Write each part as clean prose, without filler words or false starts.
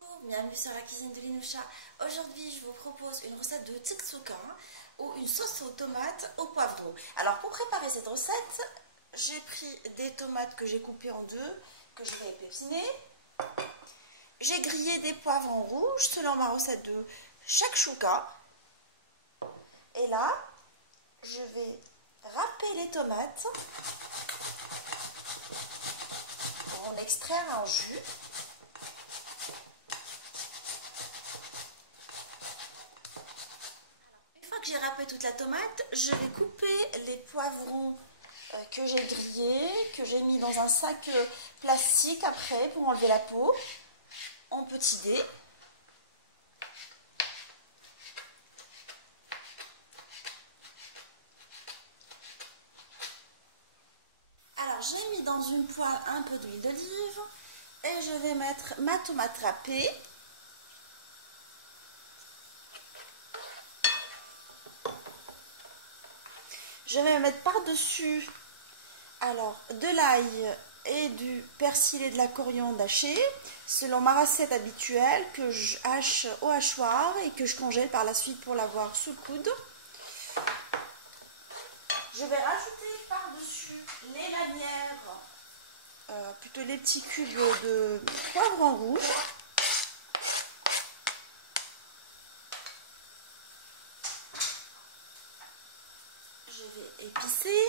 Bonjour, bienvenue sur la cuisine de Linoucha. Aujourd'hui, je vous propose une recette de tzatzouka ou une sauce aux tomates au poivron. Alors, pour préparer cette recette, j'ai pris des tomates que j'ai coupées en deux, que je vais épépiner. J'ai grillé des poivrons rouges selon ma recette de shakshuka. Et là, je vais râper les tomates pour en extraire un jus. Une fois que j'ai râpé toute la tomate, je vais couper les poivrons que j'ai grillés, que j'ai mis dans un sac plastique après pour enlever la peau, en petits dés. Alors j'ai mis dans une poêle un peu d'huile d'olive et je vais mettre ma tomate râpée. Je vais mettre par-dessus de l'ail et du persil et de la coriandre hachée, selon ma recette habituelle que je hache au hachoir et que je congèle par la suite pour l'avoir sous le coude. Je vais rajouter par-dessus les lanières, plutôt les petits cubes de poivron rouge. Je vais épicer.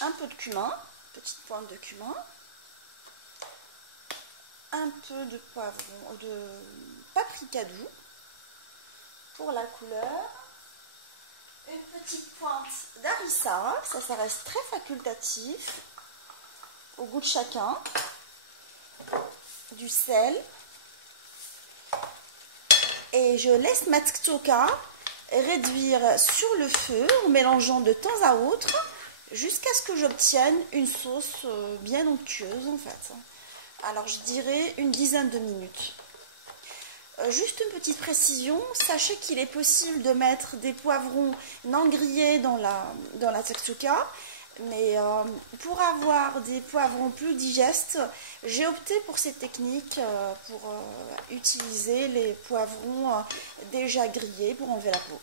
Un peu de cumin, petite pointe de cumin, un peu de poivron, de paprika doux pour la couleur, une petite pointe d'harissa, ça reste très facultatif, au goût de chacun, du sel, et je laisse ma tzatzouka réduire sur le feu en mélangeant de temps à autre, jusqu'à ce que j'obtienne une sauce bien onctueuse en fait. Alors je dirais une dizaine de minutes. Juste une petite précision, sachez qu'il est possible de mettre des poivrons non grillés dans la tzatzouka, mais pour avoir des poivrons plus digestes, j'ai opté pour cette technique pour utiliser les poivrons déjà grillés pour enlever la peau.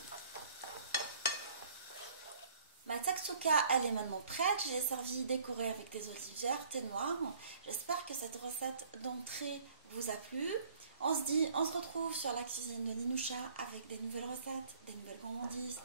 Ma tzatzouka, elle est maintenant prête. Je l'ai servie décorée avec des olives vertes et noires. J'espère que cette recette d'entrée vous a plu. On se retrouve sur la cuisine de Linoucha avec des nouvelles recettes, des nouvelles gourmandises.